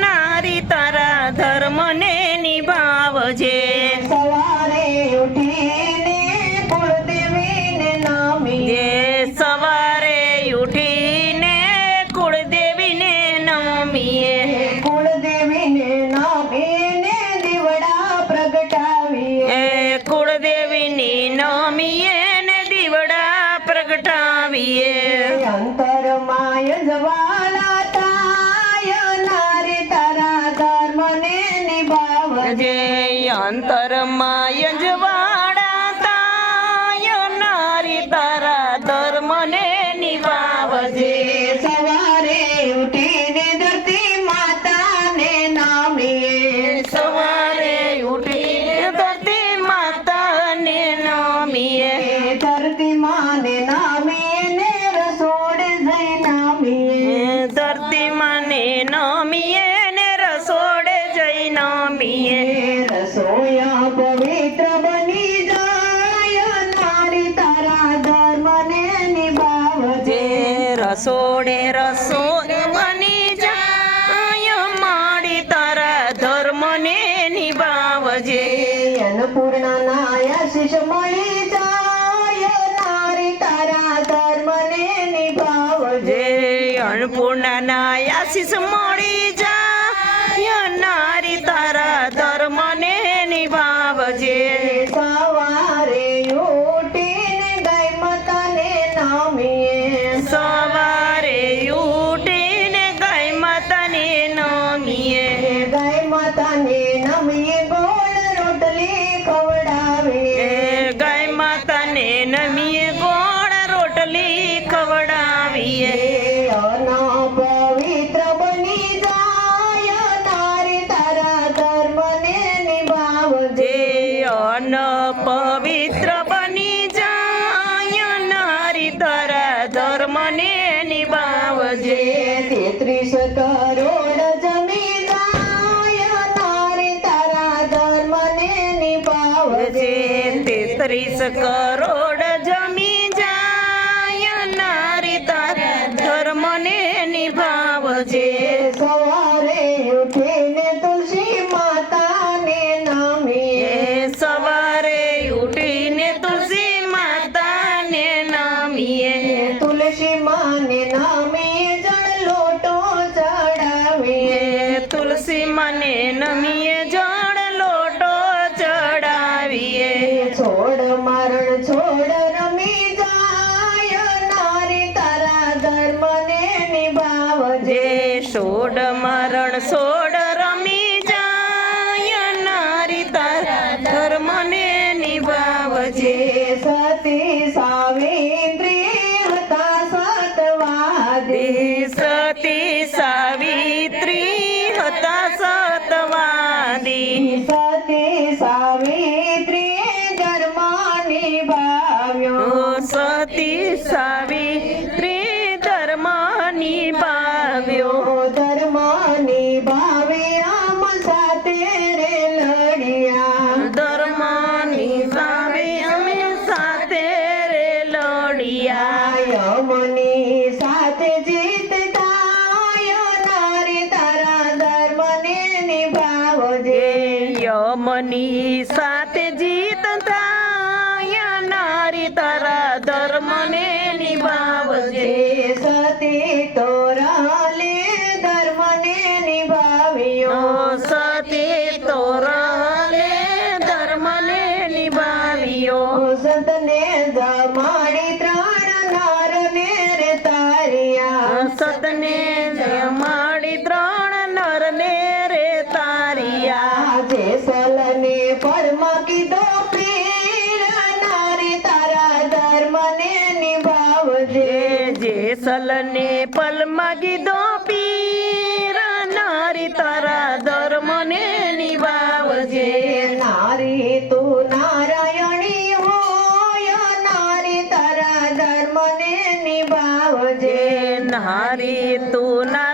નારી તારા ધર્મને નિભાવજે સવારે ઉઠીને કુળદેવીને નામીએ સવારે ઉઠીને કુળદેવીને નમીએ કુળદેવીને નામીને દીવડા પ્રગટાવીએ કુળદેવીની નમીએ ને દીવડા પ્રગટાવીએ અંતરમાં યજવાલા તાય નારી તારા ધર્મને નિભાવજે અંતરમાં યજવાડા તાય નારી તારા ધર્મને નિભાવજે સવારે ઉઠીને ધરતી માતાને નામીએ સવારે ઉઠીને ધરતી માતાને નમીએ ધરતી માને નામીએ ને રસોડે જઈ નામીએ ધરતી માને નમીએ ને રસોડે જઈ નમીએ રસોયા પવિત્ર બની જાય નારી તારા ધર્મને નિભાવજે રસોડે રસોડ બની જાય માડી તારા ધર્મને નિભાવજે અન્નપૂર્ણાના આશીષ મળી જાય નારી તારા ધર્મને નિભાવજે અન્નપૂર્ણાના આશીષ મળી જાય નારી તારા ધર્મને નિભાવજે સવારે ઉઠીને ગાય માતાને નામીએ સવારે ઉઠીને ગાય માતાને નમીએ ગાય માતાને નમીએ ગોળ રોટલી ખવડાવીએ ગાય માતાને નમીએ ગોળ રોટલી ખવડાવીએ અન પવિત્ર બની જાય નારી તારા ધર્મને નિભાવજે અન્ન પવિત્ર બની જાય નારી તારા ધર્મને નિભાવજે 33 કરોડ જમી જાય નારી તારા ધર્મને નિભાવજે 33 કરોડ જમી જાય નારી તારા ધર્મને નિભાવજે સવારે ઉઠીને તુલસી માતાને નામીએ સવારે ઉઠીને તુલસી માતાને નમીએ તુલસી માને નામીએ જળ લોટો ચડાવીએ તુલસી મને નમીએ જળ લોટો ચડાવીએ છોડ મારણ છોડ રમી જાય નારી તારા ધર્મને નિભાવજે સોડ મરણ સોડ રમી જાય નારી તારા ધર્મને નિભાવજે સતી સાવિત્રી હતા સતવાદી સતી સાવિત્રી હતા સતવાદી સતી સાવિત્રી ધર્મ નિભાવ્યો સતી સાવિત્રી ધર્મ નિભાવ્યો ધર્મ નિભાવે આમ સાથે રે લડિયા ધર્મ નિભાવે અમે સાથે રે લડિયા યમની સાથે જીત થાય નારી તારા ધર્મને નિભાવજે યમની સાથે જીત થાય નારી તારા ધર્મને નિભાવજે સતી તોરાલે ધર્મને નિભાવ્યો સતી તોરલે ધર્મને નિભાવ્યો સંતને જમાડી 3 નારને રે તારિયા સતને જમાડી 3 નરને રે તારિયા જેસલને પરમાં કીધો પીર નારી તારા ધર્મને નિભાવજે જેસલને પલમાં કીધો પીર નારી તારા ધર્મને નિભાવજે નારી તું નારાયણી હોય નારી તારા ધર્મને નિભાવજે નારી તું ના